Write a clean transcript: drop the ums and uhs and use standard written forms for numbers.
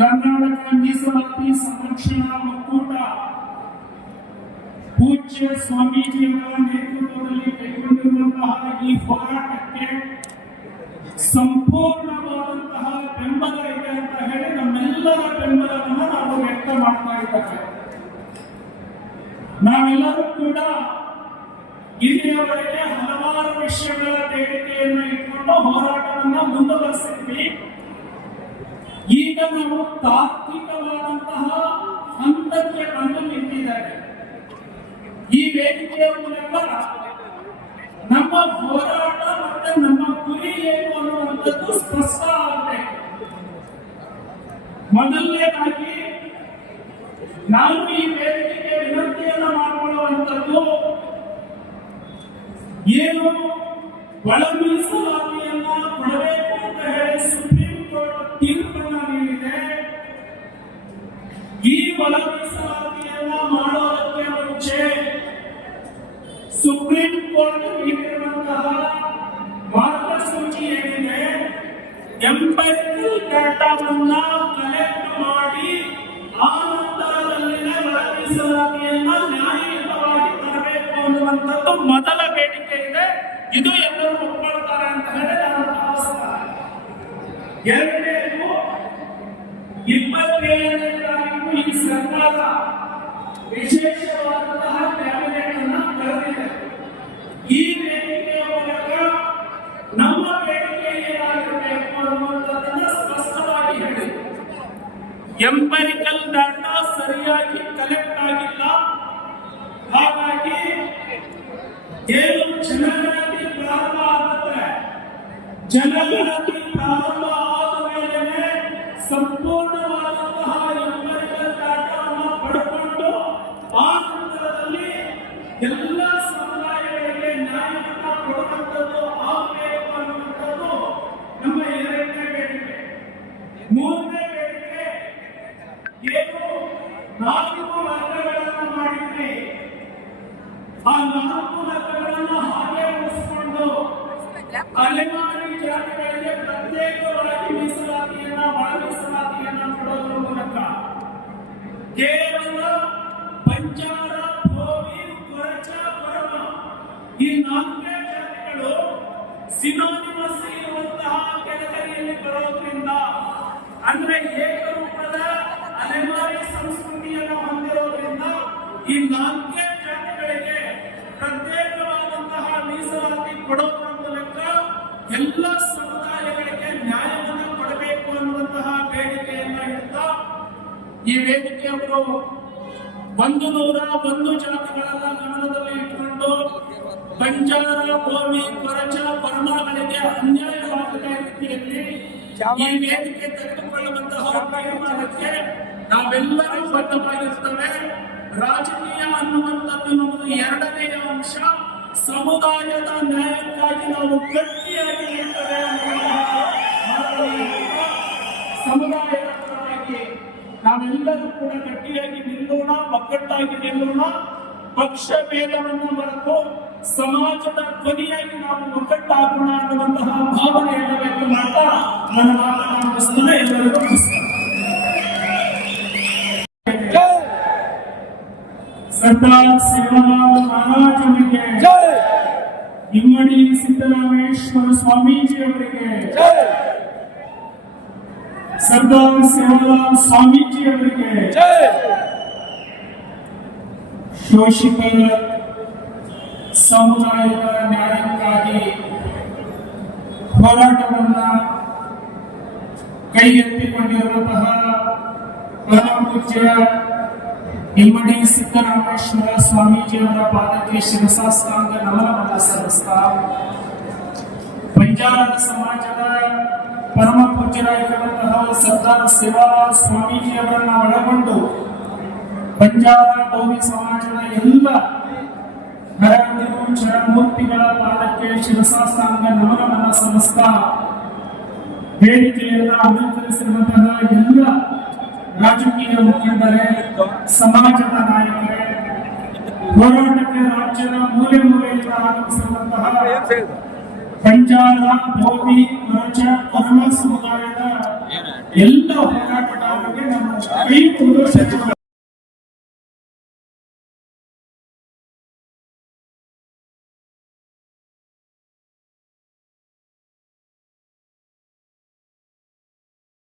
ಕರ್ನಾಟಕ ಮೀಸಲಾತಿ ಸಂರಕ್ಷಣಾ ಒಕ್ಕೂಟ ಪೂಜ್ಯ ಸ್ವಾಮೀಜಿಯವರ ನೇತೃತ್ವದಲ್ಲಿ ಕೈಗೊಂಡಿರುವಂತಹ ಈ ಹೋರಾಟಕ್ಕೆ ಸಂಪೂರ್ಣವಾದಂತಹ ಬೆಂಬಲ ಇದೆ ಅಂತ ಹೇಳಿ ನಮ್ಮೆಲ್ಲರ ಬೆಂಬಲವನ್ನು ನಾವು ವ್ಯಕ್ತ ಮಾಡ್ತಾ ಇದ್ದೇವೆ. ನಾವೆಲ್ಲರೂ ಕೂಡ ಇಲ್ಲಿಯವರೆಗೆ ಹಲವಾರು ವಿಷಯಗಳ ಬೇಡಿಕೆಯನ್ನು ಇಟ್ಕೊಂಡು ಹೋರಾಟವನ್ನು ಮುಂದುವರಿಸಿದ್ವಿ. ಈಗ ನಾವು ತಾರ್ಕಿಕವಾದಂತಹ ಹಂತಕ್ಕೆ ಬಂದು ನಿಂತಿದ್ದೇವೆ. ಈ ವೇದಿಕೆಯ ಮೂಲಕ ನಮ್ಮ ಹೋರಾಟ ಮತ್ತೆ ನಮ್ಮ ಗುರಿ ಏನು ಅನ್ನುವಂಥದ್ದು ಸ್ಪಷ್ಟ ಆಗಬೇಕು. ಮೊದಲನೇದಾಗಿ ನಾವು ಈ ವೇದಿಕೆಗೆ ವಿನಂತಿಯನ್ನು ಮಾಡಿಕೊಳ್ಳುವಂಥದ್ದು ಏನು ಒಳ ಮೀಸಲಾತಿಯನ್ನ ಕೊಡಬೇಕು ಅಂತ ಹೇಳಿ ಸುಪ್ರೀಂ ಕೋರ್ಟ್ ತೀರ್ಪನ್ನ ನೀಡಿದೆ. ಈ ಒಳ ಮೀಸಲಾತಿಯನ್ನ ಮಾಡೋದಕ್ಕೆ ಮುಂಚೆ ಸುಪ್ರೀಂ ಕೋರ್ಟ್ ನೀಡಿರುವಂತಹ ಮಾರ್ಗಸೂಚಿ ಏನಿದೆ, ಎಂಪೈರಿಕಲ್ ಡಾಟಾವನ್ನ ಕಲೆಕ್ಟ್ ಮಾಡಿ ಆ ನಂತರದಲ್ಲಿನ ಒಳ ಮೀಸಲಾತಿಯನ್ನ ನ್ಯಾಯಯುತವಾಗಿ ತರಬೇಕು ಅನ್ನುವಂಥದ್ದು ಮೊದಲ ಬೇಡಿಕೆ ಇದೆ. ಇದು ಎಲ್ಲರೂ ಒಪ್ಪಿಕೊಳ್ತಾರೆ ಅಂತ ಹೇಳಿ ನಾನು ಭಾವಿಸುತ್ತೇನೆ. ಎರಡನೇದು, 27ನೇ ತಾರೀಕು ಈ ಸರ್ಕಾರ ವಿಶೇಷವಾದಂತಹ ಕ್ಯಾಬಿನೆಟ್ ಅನ್ನು ಕರೆದಿದೆ. ಈ ವೇದಿಕೆಯ ಮೂಲಕ ನಮ್ಮ ಬೇಡಿಕೆ ಏನಾಗಿರಬೇಕು ಅನ್ನುವಂಥದ್ದನ್ನ ಸ್ಪಷ್ಟವಾಗಿ ಹೇಳಿ, ಎಂಪೈರಿಕಲ್ ಡಾಟಾ ಸರಿಯಾಗಿ ಕಲೆಕ್ಟ್ ಆಗಿಲ್ಲ. ಹಾಗಾಗಿ ಏನು ಜನಗಣತಿ ಪ್ರಾರಂಭ ಆಗುತ್ತೆ, ಜನಗಣತಿ ಪ್ರಾರಂಭ ಆದ ಮೇಲೆ ಸಂಪೂರ್ಣವಾದಂತಹ ಎಂಪೈರಿಕಲ್ ಡಾಟಾವನ್ನು ಪಡ್ಕೊಂಡು ಆ ನಂತರದಲ್ಲಿ ಎಲ್ಲ ಸಮುದಾಯಗಳಿಗೆ ನ್ಯಾಯವನ್ನು ಕೊಡುವಂಥದ್ದು ಆಗಬೇಕು ಅನ್ನುವಂಥದ್ದು ನಮ್ಮ ಎರಡನೇ ಬೇಡಿಕೆ. ಮೂರನೇ ಬೇಡಿಕೆ, ಏನು 4 ವರ್ಗಗಳನ್ನು ಮಾಡಿದ್ವಿ, ಆ 4 ವರ್ಗಗಳನ್ನು ಹಾಗೆ ಉಳಿಸಿಕೊಂಡು ಅಲೆಮಾರಿ ಜಾತಿಗಳಿಗೆ ಪ್ರತ್ಯೇಕವಾಗಿ ಮೀಸಲಾತಿಯನ್ನ ಒಳ ಮೀಸಲಾತಿಯನ್ನ ಕೊಡೋದ್ರ ಮೂಲಕ ಕೇವಲ ಬಂಜಾರ, ಭೋವಿ, ಕೊರಚ, ಕೊರಮ ಈ 4 ಜಾತಿಗಳು ಸಿನೋನಿಮಸ್ ಇರುವಂತಹ ಕೆಟಗರಿಯಲ್ಲಿ ಬರೋದ್ರಿಂದ, ಅಂದ್ರೆ ಏಕರೂಪದ ಅಲೆಮಾರಿ ಸಂಸ್ಕೃತಿಯನ್ನು ಹೊಂದಿರೋದ್ರಿಂದ ಈ 4 ಜಾತಿಗಳಿಗೆ ಪ್ರತ್ಯೇಕವಾದಂತಹ ಮೀಸಲಾತಿ ಕೊಡೋದ್ರ ಮೂಲಕ ಎಲ್ಲ ಸಮುದಾಯಗಳಿಗೆ ನ್ಯಾಯವನ್ನು ಕೊಡಬೇಕು ಅನ್ನುವಂತಹ ಬೇಡಿಕೆಯನ್ನ ಇಡ್ತಾ ಈ ವೇದಿಕೆಯವರು 101 ಜಾತಿಗಳನ್ನ ಗಮನದಲ್ಲಿ ಇಟ್ಟುಕೊಂಡು ಬಂಜಾರ, ಭೋವಿ, ಕೊರಚ, ಕೊರಮಗಳಿಗೆ ಅನ್ಯಾಯವಾಗದ ರೀತಿಯಲ್ಲಿ ಈ ವೇದಿಕೆ ತೆಗೆದುಕೊಳ್ಳುವಂತಹ ತೀರ್ಮಾನಕ್ಕೆ ನಾವೆಲ್ಲರೂ ಬದ್ಧವಾಗಿರ್ತೇವೆ. ರಾಜಕೀಯ ಅನ್ನುವಂಥದ್ದು ನಮ್ಮದು ಎರಡನೆಯ ಅಂಶ. ಸಮುದಾಯದ ನ್ಯಾಯಕ್ಕಾಗಿ ನಾವು ಗಟ್ಟಿಯಾಗಿ ನಿಲ್ತೇವೆ. ಸಮುದಾಯದ ಪರವಾಗಿ ನಾವೆಲ್ಲರೂ ಕೂಡ ಗಟ್ಟಿಯಾಗಿ ನಿಲ್ಲೋಣ, ಒಗ್ಗಟ್ಟಾಗಿ ನಿಲ್ಲೋಣ. ಪಕ್ಷ ಭೇದವನ್ನು ಮರೆತು ಸಮಾಜದ ಧ್ವನಿಯಾಗಿ ನಾವು ಒಗ್ಗಟ್ಟಾಗೋಣ ಅನ್ನುವಂತಹ ಭಾವನೆಯನ್ನು ವ್ಯಕ್ತ ಮಾಡ್ತಾ ನನ್ನ ಮಾತನ್ನು ಮುಗಿಸ್ತೇನೆ. ಎಲ್ಲರಿಗೂ ನಮಸ್ಕಾರ. ಸರ್ದಾರ್ ಸೇವಾಲಾಲ್ ಮಹಾರಾಜರಿಗೆ ಜೈ, ಇಮ್ಮಡಿ ಸಿದ್ದರಾಮೇಶ್ವರ ಸ್ವಾಮೀಜಿ ಅವರಿಗೆ ಜೈ, ಸರ್ದಾರ್ ಸೇವಾಲಾಲ್ ಸ್ವಾಮೀಜಿ ಅವರಿಗೆ ಜೈ. ಶೋಷಿತ ಸಮುದಾಯದ ನ್ಯಾಯಕ್ಕಾಗಿ ಹೋರಾಟವನ್ನ ಕೈ ಎತ್ತಿಕೊಂಡಿರುವಂತಹ ಪರಮ ಪೂಜ್ಯ ಇಮ್ಮಡಿ ಸಿದ್ದರಾಮೇಶ್ವರ ಸ್ವಾಮೀಜಿಯವರ ಪಾದಕ್ಕೆ ಶಿರಸಾಷ್ಟಾಂಗ ನಮನವನ್ನು ಸಲ್ಲಿಸ್ತಾ, ಬಂಜಾರ ಸಮಾಜದ ಪರಮ ಪೂಜ್ಯರಾಗಿರುವಂತಹ ಸರ್ದಾರ್ ಸೇವಾಲಾಲ್ ಸ್ವಾಮೀಜಿಯವರನ್ನ ಒಳಗೊಂಡು ಬಂಜಾರ ಭೋವಿ ಸಮಾಜದ ಎಲ್ಲ ಹರಹಂದಿರು ಚರಮೂರ್ತಿಗಳ ಪಾದಕ್ಕೆ ಶಿರಸಾಷ್ಟಾಂಗ ನಮನವನ್ನು ಸಲ್ಲಿಸ್ತಾ, ವೇದಿಕೆಯನ್ನ ಅಲಂಕರಿಸಿರುವಂತಹ ಎಲ್ಲ ರಾಜಕೀಯ ಮುಖಂಡರೇ, ಸಮಾಜದ ನಾಯಕರೇ, ಹೋರಾಟಕ್ಕೆ ರಾಜ್ಯದ ಮೂಲೆ ಮೂಲೆಯಿಂದ ಆಗಮಿಸಿರುವಂತಹ ಬಂಜಾರ, ಭೋವಿ, ಕೊರಚ, ಕೊರಮ ಸಮುದಾಯದ ಎಲ್ಲ ಹೋರಾಟಗಾರರಿಗೆ ಈ ಒಂದು